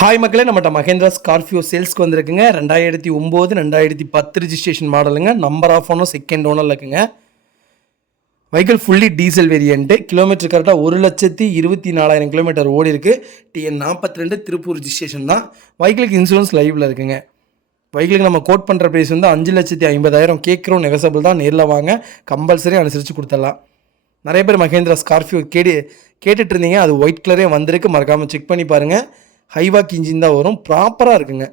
Hi மக்களே, நம்மகிட்ட Mahindra Scorpio சேல்ஸ்க்கு வந்திருக்குங்க. 2009 2010 ரிஜிஸ்ட்ரேஷன் மாடலுங்க. நம்பர் ஆஃப் ஓனர் செகண்ட் ஓனரில் இருக்குங்க. Vehicle fully diesel variant. Kilometre கரெக்டாக 1,24,000 கிலோமீட்டர் ஓடி இருக்குது. TN 42 திருப்பூர் ரிஜிஸ்ட்ரேஷன் தான். வெஹிக்கிளுக்கு இன்சூரன்ஸ் லைவில் இருக்குங்க. வெஹிக்கிளுக்கு நம்ம கோட் பண்ணுற ப்ரைஸ் வந்து 5,50,000 கேட்குறோம். நெகசபிள் தான். நேரில் வாங்க, கம்பல்சரி அனுசரித்து கொடுத்துடலாம். நிறைய பேர் மகேந்திரா ஸ்கார்பியோ கேட்டுட்டு இருந்தீங்க. அது ஒயிட் கலரே வந்திருக்கு. மறக்காமல் செக் பண்ணி பாருங்கள். ஹைவாக் இன்ஜின் தான் வரும். ப்ராப்பராக இருக்குங்க.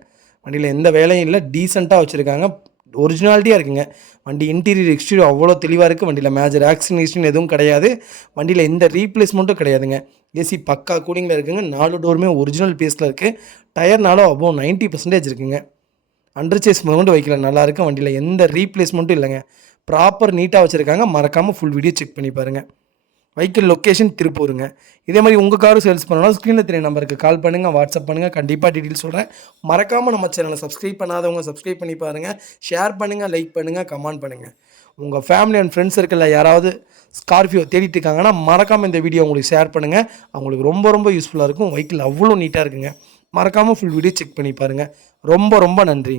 வண்டியில் எந்த வேலையும் இல்லை. டீசெண்டாக வச்சுருக்காங்க. ஒரிஜினாலிட்டியாக இருக்குங்க. வண்டி இன்டீரியர் எக்ஸ்டீரியர் அவ்வளோ தெளிவாக இருக்குது. வண்டியில் மேஜர் ஆக்சிடென்ட் எதுவும் கிடையாது. வண்டியில் எந்த ரீப்ளேஸ்மெண்ட்டும் கிடையாதுங்க. ஏசி பக்கா கூலிங்கில் இருக்குங்க. 4 டோருமே ஒரிஜினல் பேஸில் இருக்குது. டயர்னாலும் அபோவ் 90% இருக்குங்க. அண்டர் சேஸ் முதல் வைக்கல நல்லாயிருக்கு. வண்டியில் எந்த ரீப்ளேஸ்மெண்ட்டும் இல்லைங்க. ப்ராப்பர் நீட்டாக வச்சுருக்காங்க. மறக்காமல் ஃபுல் வீடியோ செக் பண்ணி பாருங்கள். வெஹிக்கிள் லொக்கேஷன் திருப்பூருங்க. இதே மாதிரி உங்கள் காரும் சேல்ஸ் பண்ணணும், ஸ்க்ரீனில் தெரிய நம்பருக்கு கால் பண்ணுங்கள், வாட்ஸ்அப் பண்ணுங்கள். கண்டிப்பாக டீட்டெயில் சொல்கிறேன். மறக்காமல் நம்ம சேனலை சப்ஸ்கிரைப் பண்ணாதவங்க சப்ஸ்கிரைப் பண்ணி பாருங்கள். ஷேர் பண்ணுங்கள், லைக் பண்ணுங்கள், கமெண்ட் பண்ணுங்கள். உங்கள் ஃபேமிலி அண்ட் ஃப்ரெண்ட்ஸ் சர்க்கிளில் யாராவது ஸ்கார்பியோ தேடிட்டு இருக்காங்கன்னா மறக்காமல் இந்த வீடியோ உங்களுக்கு ஷேர் பண்ணுங்கள். அவங்களுக்கு ரொம்ப ரொம்ப யூஸ்ஃபுல்லாக இருக்கும். வெஹிக்கிள் அவ்வளோ நீட்டாக இருக்குங்க. மறக்காமல் ஃபுல் வீடியோ செக் பண்ணி பாருங்கள். ரொம்ப ரொம்ப நன்றி.